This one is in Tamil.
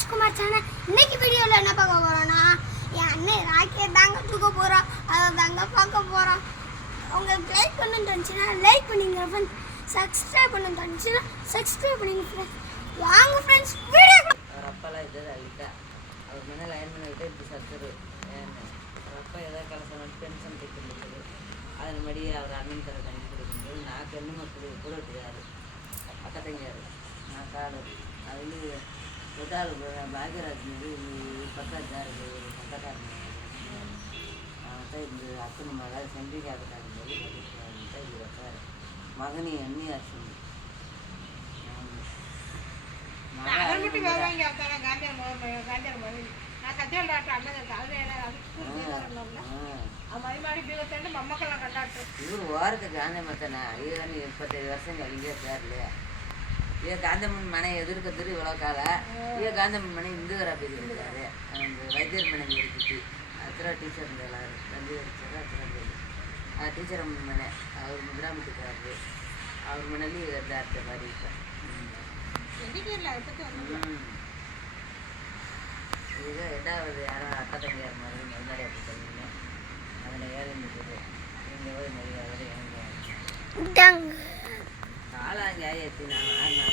ராஜ்குமார் சேனல். இன்னைக்கு வீடியோவில் என்ன பார்க்க போகிறோன்னா, என் அண்ணன் ராக்கியை தாங்க தூக்க போகிறோம். அதை தாங்க பார்க்க போகிறோம். உங்களுக்கு லைக் பண்ணணும்னு தோணுச்சுன்னா லைக் பண்ணிங்க ஃப்ரெண்ட்ஸ். சப்ஸ்கிரைப் பண்ணணும்னு தோணுச்சுன்னா சப்ஸ்கிரைப் பண்ணிங்க ஃப்ரெண்ட்ஸ். வாங்க ஃப்ரெண்ட்ஸ் வீடியோ. அவர் அப்பாலாம் இதாவது அழிட்டா அவர் மேலே லைன் பண்ணிக்கிட்டே இப்படி சத்துரு அவர் அப்பா ஏதாவது கலசம் பென்ஷன் தைக்கிறது அதன் மாதிரி அவர் அண்ணன் தர தண்ணி கொடுக்கும்போது நான் கண்ணுமா கூட தெரியாது அக்கா தங்கியார் நான் காடு அது விட்டால் பாக்யராஜ் பக்காஜா இருக்கு ஒரு சொந்தக்காரன் தான் இந்த அத்தனை மக சென்றிக்கு அக்கட்டாங்க போது இது வைக்காரு மகனி அண்ணி ஆச்சு இவர் ஓரத்து காந்தி மத்தனா ஐயான்னு 25 வருஷம் கழிஞ்சே சேரலையா ஏ காந்தம்மன் மனை எதிர்க்கத்துரு இவ்வளோ கால ஏ காந்தம்மன் மனை இந்துவரா பேர் இருக்காரு அந்த வைத்தியர் மனை எடுத்துச்சு அத்தனை டீச்சர் இருந்தா எல்லாரும் தம்பி அடிச்சாரு அத்தனை பேர் டீச்சர் அம்மன் மனை அவர் முதிராமத்துக்காரு அவர் மனையிலேயே அடுத்த மாதிரி இது எதாவது யாரும் அக்கா தங்கையார் மாதிரி முன்னாடி அப்படி சொல்லுங்க அதில் ஏழை இருக்குது நீங்கள் போய் மரியாதை காலாங்க ஆயிரத்தி நான்